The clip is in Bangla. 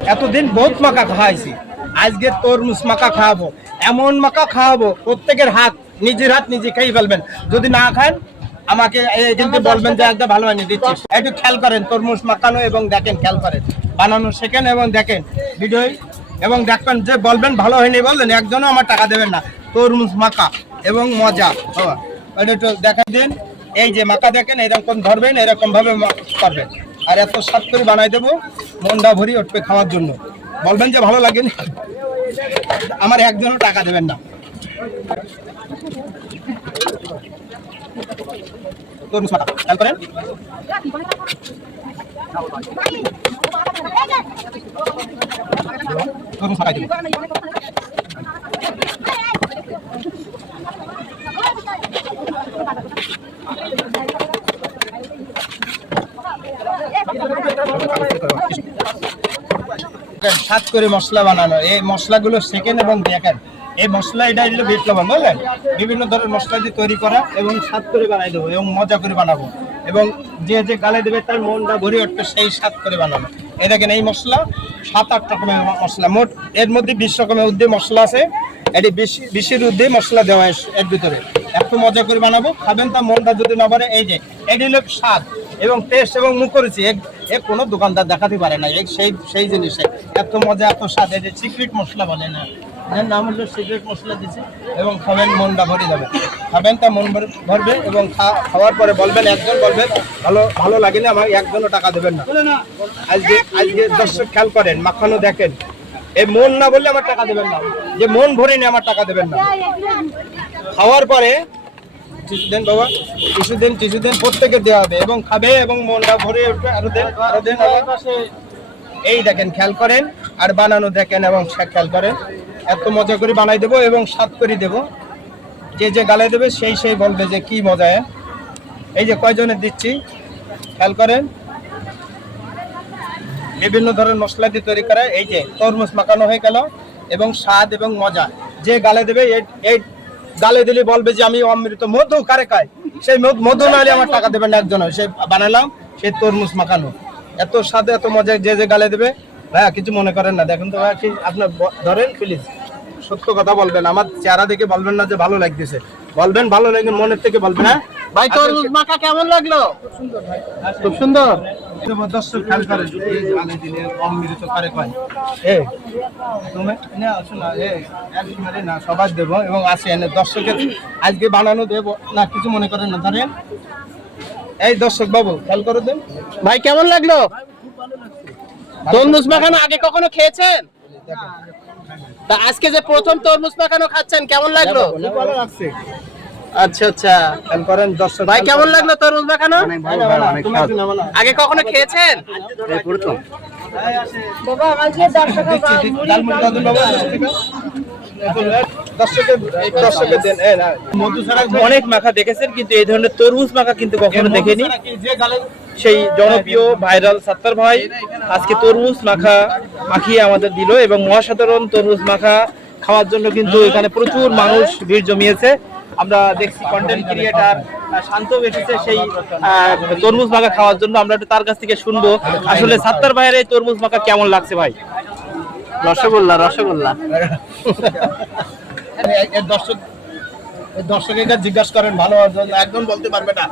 এতদিন বহুত মাকা খাওয়াইছি, আজকে তরমুজ মাকা খাওয়াবো। এমন মাকা খাওয়াবো প্রত্যেকের হাত নিজের হাত নিজে খেয়ে ফেলবেন। যদি না খান আমাকে কিন্তু বলবেন যে একদম ভালো হয়নি, দিচ্ছি। একটু খেয়াল করেন তরমুজ মাখানো এবং দেখেন, খেয়াল করেন বানানো শেখেন এবং দেখেন ভিডিও এবং দেখবেন যে বলবেন ভালো হয়নি, বললেন একজনও আমার টাকা দেবেন না। তরমুজ মাকা এবং মজা, এটা একটু দেখা দিন। এই যে মাকা দেখেন, এরকম ধরবেন, এরকম ভাবে করবেন, আর এত স্বাদ করে বানাই দেবো, মনটা ভরি উঠবে খাওয়ার জন্য। বলবেন যে ভালো লাগেনি, আমার একজনও টাকা দেবেন না। তরমুজ মাকা খেয়াল করেন, তরমুজ মাকা দেবেন। সাত করে মশলা বানানো, এই মশলাগুলো শেখেন এবং দেখেন। এই মশলা এটা হলো বিট লবণ, বুঝলেন? বিভিন্ন ধরনের মশলা দিয়ে তৈরি করা এবং স্বাদ করে বানাই দেবো এবং মজা করে বানাবো, এবং যে যে গালে দেবে তার মনটা ভরে উঠবে সেই স্বাদ করে বানাবো। এই দেখেন, এই মশলা 7-8 রকমের মশলা, মোট এর মধ্যে 20 রকমের উদ্দে মশলা আছে। এটি 20-এর উদ্দে মশলা দেওয়া এর ভিতরে। এত মজা করে বানাবো, খাবেন তা মনটা যদি না ভরে। এই যে এটি হলো স্বাদ এবং টেস্ট এবং মুখরুচি, কোনো দোকানদার দেখাতে পারে না। সেই জিনিসে এত মজা, এত স্বাদ। এই যে সিক্রেট মশলা বলে না, এর নাম হলো সিক্রেট মশলা দিচ্ছে, এবং খাবেন মনটা ভরে যাবে। খাবেন তা মন ভরবে এবং খাওয়ার পরে বলবেন, একজন বলবেন ভালো লাগেনি, আমার একজনও টাকা দেবেন না। আজকে দর্শক খেয়াল করেন, মাখানো দেখেন। এই মন না বললে আমার টাকা দেবেন না, যে মন ভরেনি আমার টাকা দেবেন না। খাওয়ার পরে কিছুদিন বাবা, কিছুদিন প্রত্যেকে দেওয়া হবে এবং খাবে এবং মনটা ভরে উঠবে। আরো দেন। এই দেখেন, খেয়াল করেন, আর বানানো দেখেন এবং খেয়াল করেন। এত মজা করে বানাই দেবো এবং স্বাদ করে দেবো। যে যে গালে দেবে সেই বলবে যে কি মজা। এই যে কয়জনের দিচ্ছি, খেয়াল করেন। বিভিন্ন ধরনের মশলা দিয়ে তৈরি করা। এই যে তরমুজ মাখানো হয়ে গেল এবং স্বাদ এবং মজা। যে গালে দেবে এই গালে দিলে বলবে যে আমি অমৃত। মধু কারে খায়, সেই মধু না হলে আমার টাকা দেবেন না একজন। সে বানালাম সেই তরমুজ মাখানো, এত স্বাদে এত মজা। যে যে গালে দেবে, ভাইয়া কিছু মনে করেন না, দেখুন তো ভাইয়া, আপনার ধরেন প্লিজ, সত্য কথা বলবেন। আমার চেহারা দেখে বলবেন না যে ভালো লাগতেছে, বলবেন ভালো লাগবে মনের থেকে বলবেন। হ্যাঁ ভাই, তরমুজ মাখা কেমন লাগলো? খুব সুন্দর। দর্শক খেয়াল করেন, এই গালে দিলে অমৃত কারে কয়। তুমি না শোনা, না সবাই দেবো এবং আসে এনে দর্শকের আজকে বানানো দেবো না, কিছু মনে করেন না। ধরেন এই দর্শক বাবু, খেয়াল করে দেন। ভাই কেমন লাগলো তরমুজ মাখানো? আগে কখনো খেয়েছেন? তা আজকে যে প্রথম তরমুজ মাখানো খাচ্ছেন, কেমন লাগলো? ভালো লাগছে। আচ্ছা আচ্ছা, খেয়াল করেন দর্শক। ভাই কেমন লাগলো তরমুজ মাখানো? আগে কখনো খেয়েছেন? অনেক মাখা দেখেছেন, কিন্তু এই ধরনের তরমুজ মাখা কিন্তু কখনো দেখেনি। সেই জনপ্রিয় ভাইরাল সাত্তার ভাই আজকে তরমুজ মাখা মাখিয়ে আমাদের দিল, এবং অসাধারণ তরমুজ মাখা খাওয়ার জন্য কিন্তু এখানে প্রচুর মানুষ ভিড় জমিয়েছে। আমরা দেখছি কন্টেন্ট ক্রিয়েটার শান্ত এসেছে সেই তরমুজ মাখা খাওয়ার জন্য। আমরা একটু তার কাছ থেকে শুনবো আসলে সাত্তার ভাইয়ের এই তরমুজ মাখা কেমন লাগছে। ভাই, রসগোল্লা দর্শকের জিজ্ঞাসা করেন, ভালো একজন বলতে পারবে না।